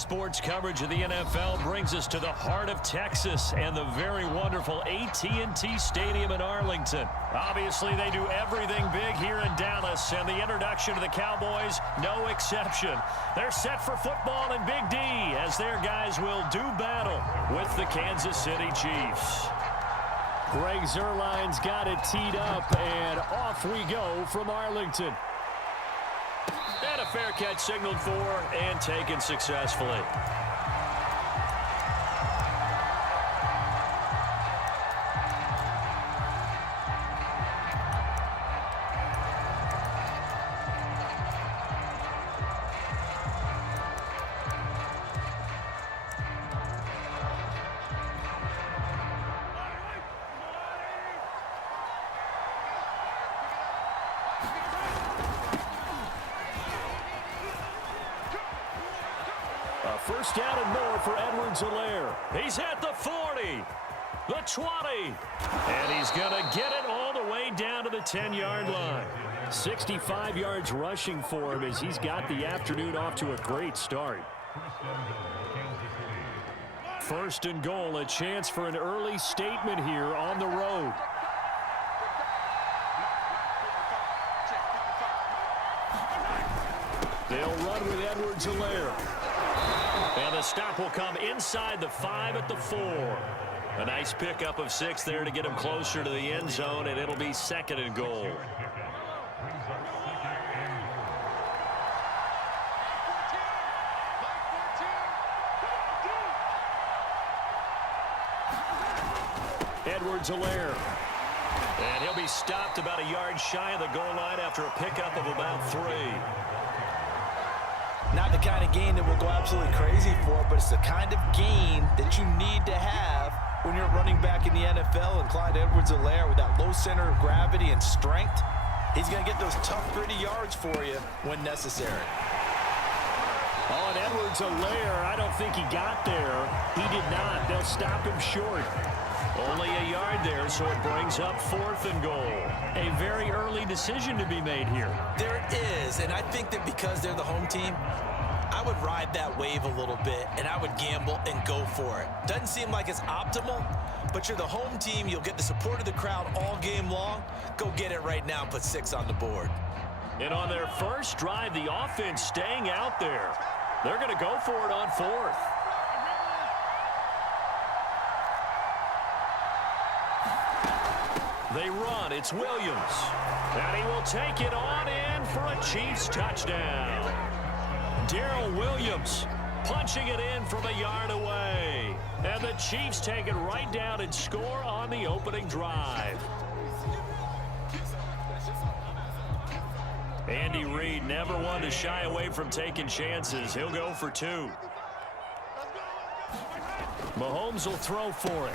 sports coverage of the NFL brings us to the heart of Texas and the very wonderful AT&T Stadium in Arlington. Obviously, they do everything big here in Dallas, and the introduction to the Cowboys, no exception. They're set for football in Big D as their guys will do battle with the Kansas City Chiefs. Greg Zuerlein's got it teed up, and off we go from Arlington. And a fair catch signaled for and taken successfully. First down and more for Edwards-Helaire. He's at the 40, the 20, and he's going to get it all the way down to the 10-yard line. 65 yards rushing for him as he's got the afternoon off to a great start. First and goal, a chance for an early statement here on the road. They'll run with Edwards-Helaire. And the stop will come inside the 5 at the 4. A nice pickup of 6 there to get him closer to the end zone, and it'll be second and goal. Edwards-Helaire. And he'll be stopped about a yard shy of the goal line after a pickup of about 3. Not the kind of gain that we'll go absolutely crazy for, but it's the kind of gain that you need to have when you're running back in the NFL. And Clyde Edwards-Helaire, with that low center of gravity and strength, he's going to get those tough, gritty yards for you when necessary. Oh, and Edwards-Helaire, I don't think he got there. He did not. They'll stop him short. Only a yard there, so it brings up 4th and goal. A very early decision to be made here. There is, and I think that because they're the home team, I would ride that wave a little bit, and I would gamble and go for it. Doesn't seem like it's optimal, but you're the home team. You'll get the support of the crowd all game long. Go get it right now and put 6 on the board. And on their first drive, the offense staying out there. They're going to go for it on 4th. They run. It's Williams. And he will take it on in for a Chiefs touchdown. Darrell Williams punching it in from a yard away. And the Chiefs take it right down and score on the opening drive. Andy Reid never one to shy away from taking chances. He'll go for 2. Mahomes will throw for it.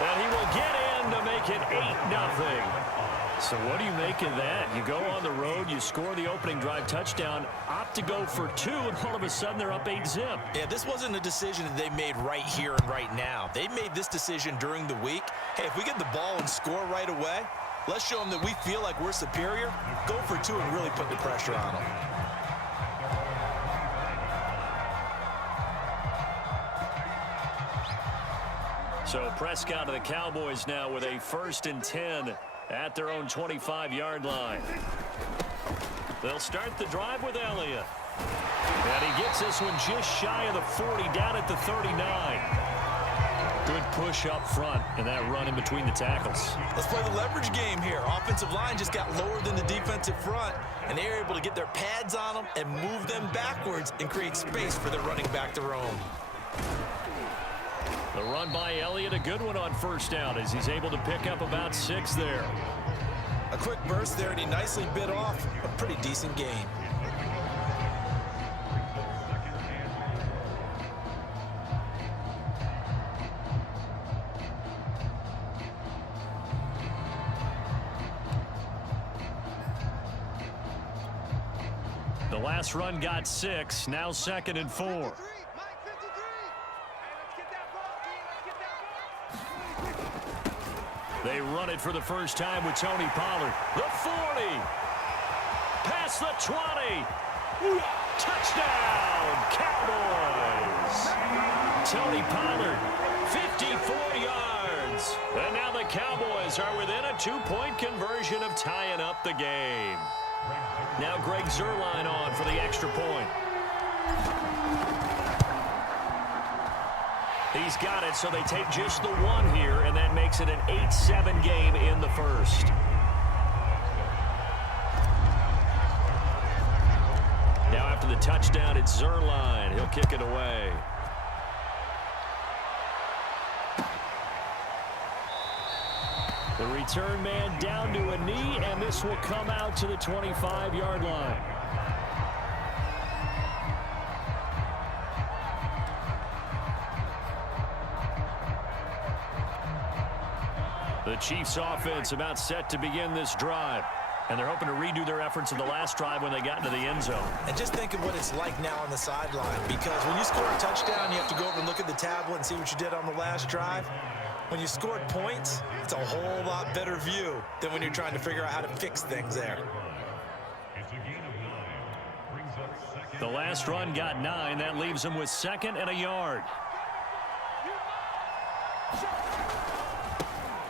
And he will get in to make it 8-0. So what do you make of that? You go on the road, you score the opening drive touchdown, opt to go for 2, and all of a sudden they're up 8-zip. Yeah, this wasn't a decision that they made right here and right now. They made this decision during the week. Hey, if we get the ball and score right away, let's show them that we feel like we're superior. Go for 2 and really put the pressure on them. So Prescott of the Cowboys now with a 1st and 10 at their own 25-yard line. They'll start the drive with Elliott. And he gets this one just shy of the 40, down at the 39. Good push up front in that run in between the tackles. Let's play the leverage game here. Offensive line just got lower than the defensive front, and they were able to get their pads on them and move them backwards and create space for their running back to roam. The run by Elliott, a good one on first down as he's able to pick up about 6 there. A quick burst there, and he nicely bit off a pretty decent gain. The last run got 6, now 2nd and 4. They run it for the first time with Tony Pollard. The 40. Past the 20. Touchdown, Cowboys. Tony Pollard, 54 yards. And now the Cowboys are within a 2-point conversion of tying up the game. Now Greg Zuerlein on for the extra point. He's got it, so they take just the one here, and that makes it an 8-7 game in the first. Now after the touchdown, it's Zuerlein. He'll kick it away. The return man down to a knee, and this will come out to the 25-yard line. The Chiefs offense about set to begin this drive. And they're hoping to redo their efforts in the last drive when they got into the end zone. And just think of what it's like now on the sideline, because when you score a touchdown, you have to go over and look at the tablet and see what you did on the last drive. When you scored points, it's a whole lot better view than when you're trying to figure out how to fix things there. The last run got 9. That leaves them with 2nd and a yard.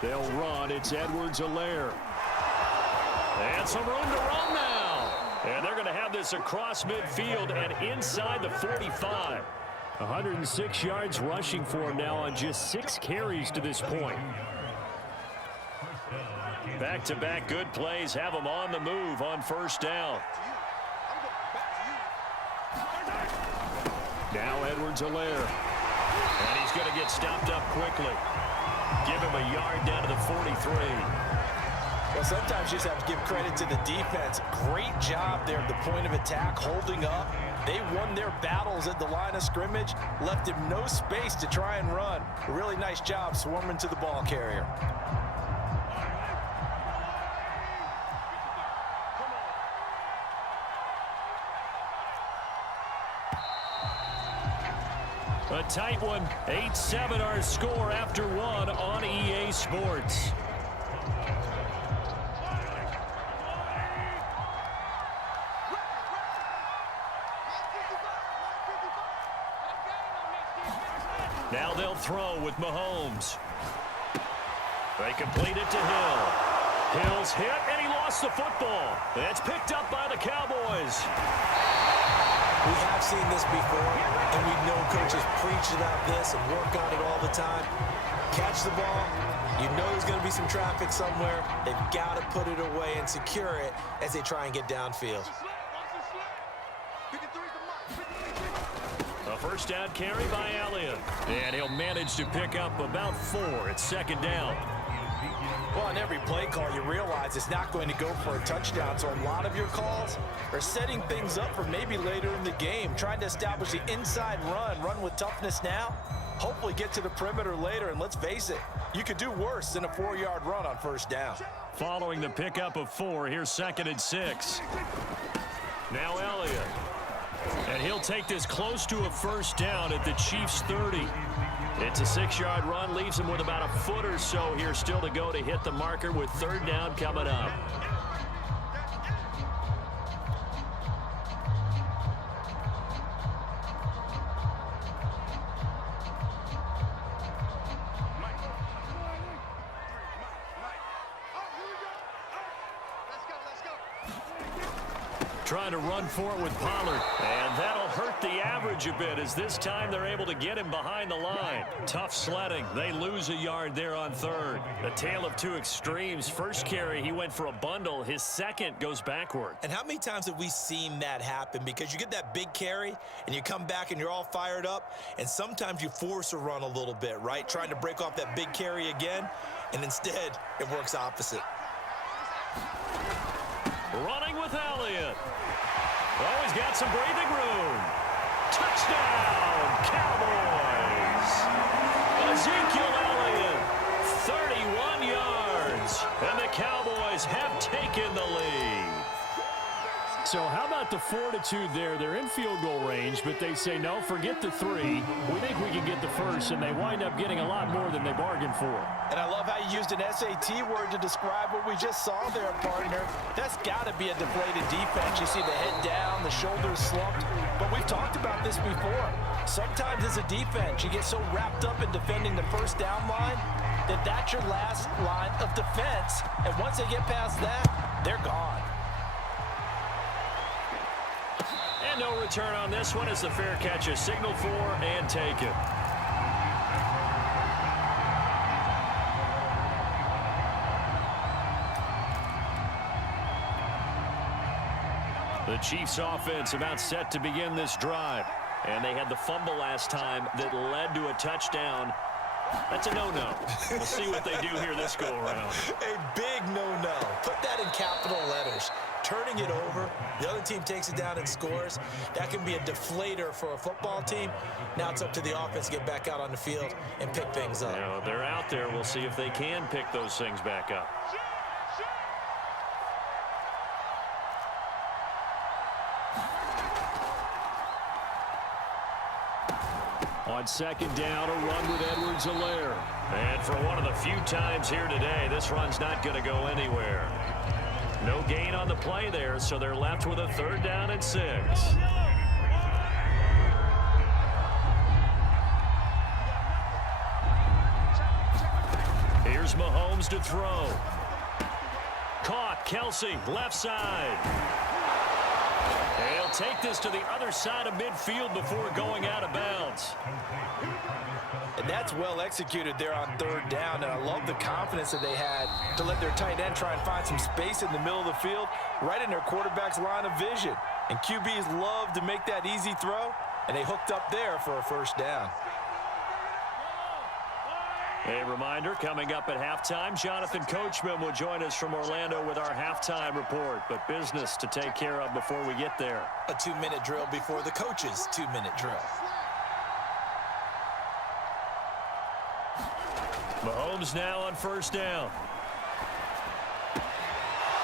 They'll run. It's Edwards-Helaire. And some room to run now. And they're going to have this across midfield and inside the 45. 106 yards rushing for him now on just 6 carries to this point. Back-to-back good plays have him on the move on first down. Now Edwards-Helaire. And he's going to get stopped up quickly. Give him a yard down to the 43. Well, sometimes you just have to give credit to the defense. Great job there at the point of attack, holding up. They won their battles at the line of scrimmage, left him no space to try and run. A really nice job swarming to the ball carrier. A tight one. 8-7 our score after one on EA Sports. Now they'll throw with Mahomes. They complete it to Hill. Hill's hit, and he lost the football. It's picked up by the Cowboys. We have seen this before, and we know coaches preach about this and work on it all the time. Catch the ball. You know there's going to be some traffic somewhere. They've got to put it away and secure it as they try and get downfield. A first down carry by Elliott. And he'll manage to pick up about 4. It's 2nd down. Well, on every play call, you realize it's not going to go for a touchdown. So a lot of your calls are setting things up for maybe later in the game, trying to establish the inside run with toughness now, hopefully get to the perimeter later. And let's face it, you could do worse than a 4-yard run on first down. Following the pickup of 4, here's 2nd and 6. Now Elliott. And he'll take this close to a first down at the Chiefs' 30. It's a 6-yard run, leaves him with about a foot or so here still to go to hit the marker with 3rd down coming up. Trying to run for it with Pollard. And that'll hurt the average a bit as this time they're able to get him behind the line. Tough sledding. They lose a yard there on 3rd. A tale of two extremes. First carry, he went for a bundle. His second goes backward. And how many times have we seen that happen? Because you get that big carry, and you come back and you're all fired up, and sometimes you force a run a little bit, right? Trying to break off that big carry again, and instead it works opposite. Running with Elliott. Oh, he's got some breathing room. Touchdown, Cowboys. Ezekiel Elliott, 31 yards. And the Cowboys have taken the lead. So how about the fortitude there? They're in field goal range, but they say, no, forget the 3. We think we can get the first, and they wind up getting a lot more than they bargained for. And I love how you used an SAT word to describe what we just saw there, partner. That's got to be a deflated defense. You see the head down, the shoulders slumped. But we've talked about this before. Sometimes as a defense, you get so wrapped up in defending the first down line that that's your last line of defense. And once they get past that, they're gone. And no return on this one as the fair catch is signaled for and taken. The Chiefs offense about set to begin this drive. And they had the fumble last time that led to a touchdown. That's a no-no. We'll see what they do here this go-around. A big no-no. Put that in capital letters. Turning it over, the other team takes it down and scores. That can be a deflator for a football team. Now it's up to the offense to get back out on the field and pick things up. You know, they're out there. We'll see if they can pick those things back up. On second down, a run with Edwards-Helaire. And for one of the few times here today, this run's not going to go anywhere. No gain on the play there, so they're left with a 3rd down and 6. Here's Mahomes to throw. Caught, Kelsey, left side. He'll take this to the other side of midfield before going out of bounds. And that's well executed there on 3rd down, and I love the confidence that they had to let their tight end try and find some space in the middle of the field, right in their quarterback's line of vision. And QBs love to make that easy throw, and they hooked up there for a 1st down. A reminder, coming up at halftime, Jonathan Coachman will join us from Orlando with our halftime report. But business to take care of before we get there. A 2-minute drill before the coach's 2-minute drill. Mahomes now on 1st down.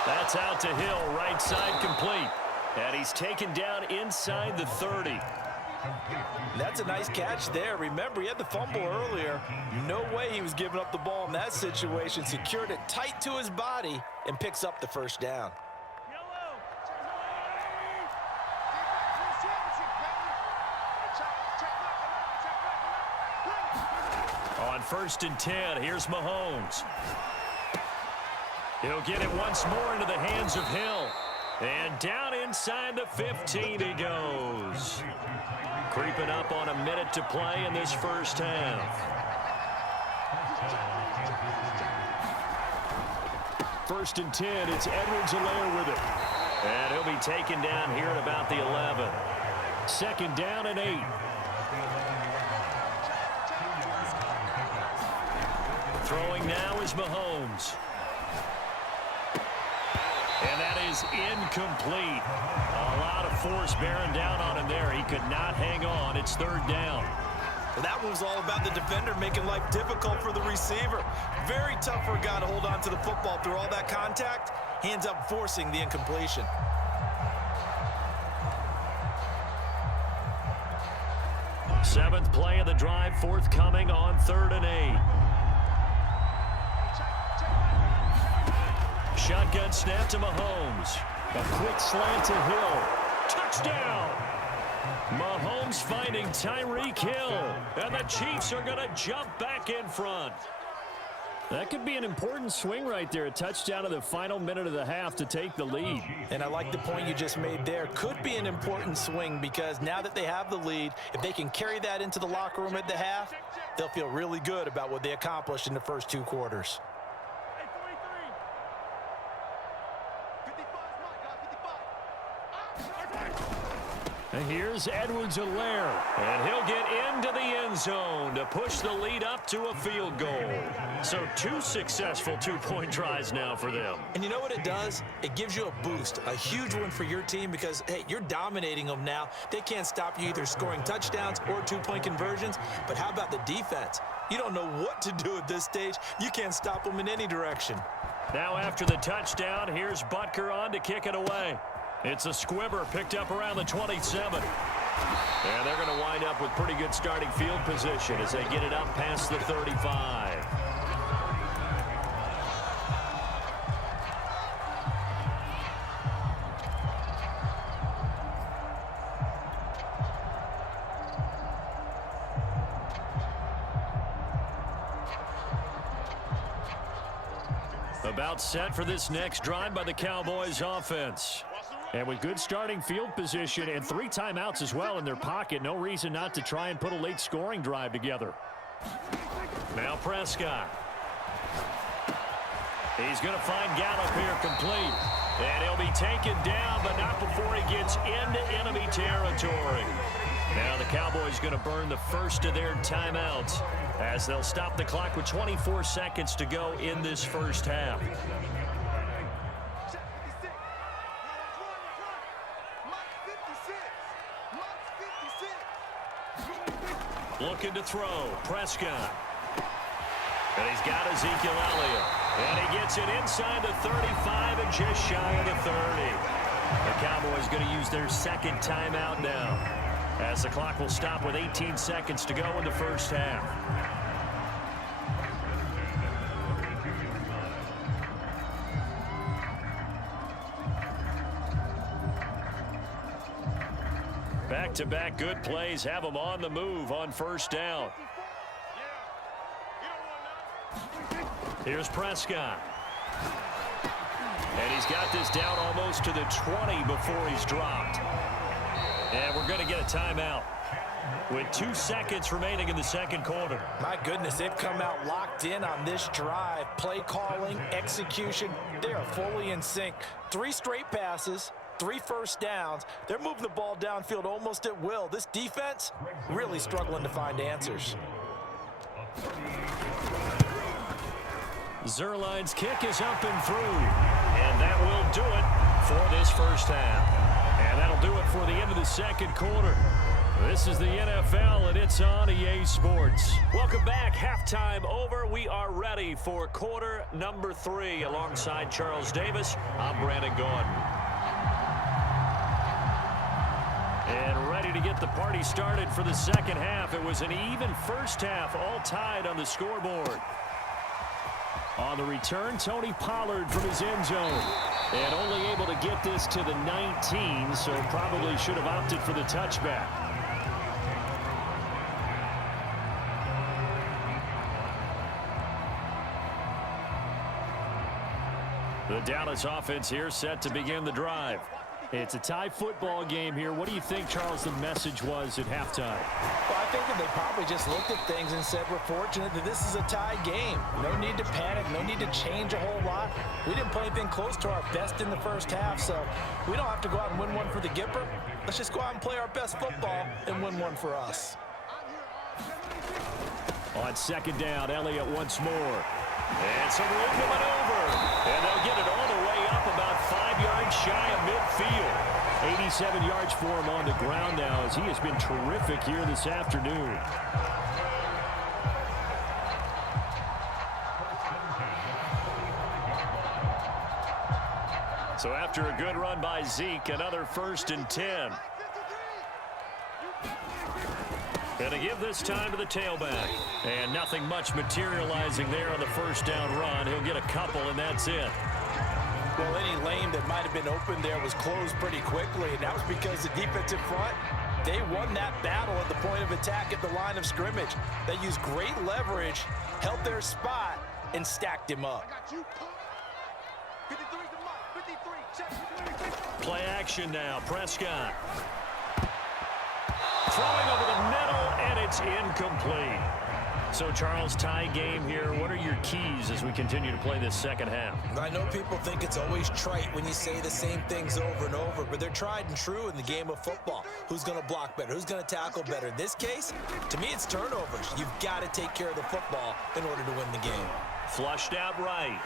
That's out to Hill, right side complete. And he's taken down inside the 30. That's a nice catch there. Remember, he had the fumble earlier. No way he was giving up the ball in that situation. Secured it tight to his body and picks up the 1st down. On 1st and 10, here's Mahomes. He'll get it once more into the hands of Hill. And down inside the 15 he goes. Creeping up on a minute to play in this 1st half. 1st and 10, it's Edwards-Helaire with it. And he'll be taken down here at about the 11. 2nd down and 8. Throwing now is Mahomes. And that is incomplete. A lot of force bearing down on him there. He could not hang on. It's 3rd down. Well, that was all about the defender making life difficult for the receiver. Very tough for a guy to hold on to the football through all that contact. He ends up forcing the incompletion. Seventh play of the drive forthcoming on 3rd and 8. Shotgun snap to Mahomes. A quick slant to Hill. Touchdown! Mahomes finding Tyreek Hill. And the Chiefs are going to jump back in front. That could be an important swing right there. A touchdown in the final minute of the half to take the lead. And I like the point you just made there. Could be an important swing because now that they have the lead, if they can carry that into the locker room at the half, they'll feel really good about what they accomplished in the first 2 quarters. And here's Edwards-Helaire. And he'll get into the end zone to push the lead up to a field goal. So 2 successful 2-point tries now for them. And you know what it does? It gives you a boost, a huge one for your team because, hey, you're dominating them now. They can't stop you either scoring touchdowns or 2-point conversions. But how about the defense? You don't know what to do at this stage. You can't stop them in any direction. Now after the touchdown, here's Butker on to kick it away. It's a squibber picked up around the 27. And they're going to wind up with pretty good starting field position as they get it up past the 35. About set for this next drive by the Cowboys offense. And with good starting field position and 3 timeouts as well in their pocket, no reason not to try and put a late scoring drive together. Now Prescott. He's going to find Gallup here complete. And he'll be taken down, but not before he gets into enemy territory. Now the Cowboys going to burn the first of their timeouts as they'll stop the clock with 24 seconds to go in this first half. Looking to throw, Prescott. And he's got Ezekiel Elliott. And he gets it inside the 35 and just shy of the 30. The Cowboys going to use their second timeout now, as the clock will stop with 18 seconds to go in the first half. Back-to-back good plays have them on the move on first down. Here's Prescott. And he's got this down almost to the 20 before he's dropped. And we're going to get a timeout with 2 seconds remaining in the second quarter. My goodness, they've come out locked in on this drive. Play calling, execution, they are fully in sync. 3 straight passes, 3 first downs. They're moving the ball downfield almost at will. This defense really struggling to find answers. Zuerlein's kick is up and through. And that will do it for this first half. And that'll do it for the end of the second quarter. This is the NFL, and it's on EA Sports. Welcome back. Halftime over. We are ready for quarter number 3. Alongside Charles Davis, I'm Brandon Gaudin. And ready to get the party started for the second half. It was an even first half, all tied on the scoreboard. On the return, Tony Pollard from his end zone. And only able to get this to the 19, so probably should have opted for the touchback. The Dallas offense here set to begin the drive. It's a tie football game here. What do you think, Charles, the message was at halftime? Well, I think that they probably just looked at things and said, we're fortunate that this is a tie game. No need to panic, no need to change a whole lot. We didn't play anything close to our best in the first half, so we don't have to go out and win one for the Gipper. Let's just go out and play our best football and win one for us. On second down, Elliott once more. And some room to maneuver. And they'll get it all the way up about 5 yards shy of midfield. 87 yards for him on the ground now, as he has been terrific here this afternoon. So after a good run by Zeke, another 1st and 10. Going to give this time to the tailback. And nothing much materializing there on the first down run. He'll get a couple, and that's it. Well, any lane that might have been open there was closed pretty quickly, and that was because the defensive front, they won that battle at the point of attack at the line of scrimmage. They used great leverage, held their spot, and stacked him up. Play action now. Prescott. Throwing over the middle, and it's incomplete. So, Charles, tie game here. What are your keys as we continue to play this second half? I know people think it's always trite when you say the same things over and over, but they're tried and true in the game of football. Who's going to block better? Who's going to tackle better? In this case, to me, it's turnovers. You've got to take care of the football in order to win the game. Flushed out right.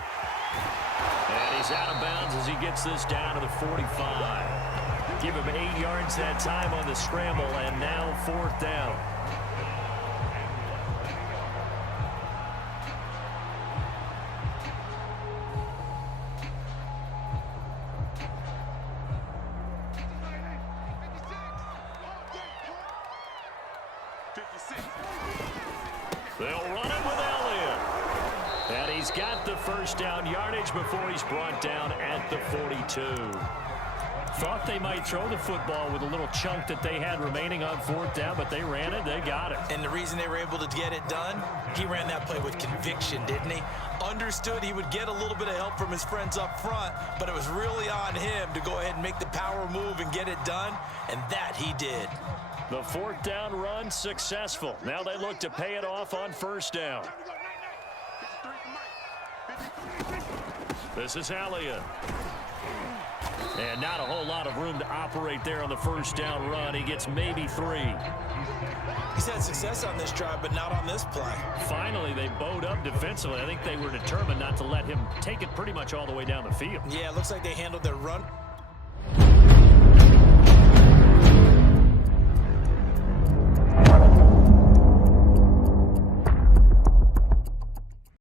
And he's out of bounds as he gets this down to the 45. Give him 8 yards that time on the scramble, and now 4th down. He's got the first down yardage before he's brought down at the 42. Thought they might throw the football with a little chunk that they had remaining on fourth down, but they ran it. They got it. And the reason they were able to get it done, he ran that play with conviction, didn't he? Understood he would get a little bit of help from his friends up front, but it was really on him to go ahead and make the power move and get it done, and that he did. The fourth down run successful. Now they look to pay it off on first down. This is Elliott. And not a whole lot of room to operate there on the first down run. He gets maybe 3. He's had success on this drive, but not on this play. Finally, they bowed up defensively. I think they were determined not to let him take it pretty much all the way down the field. Yeah, it looks like they handled their run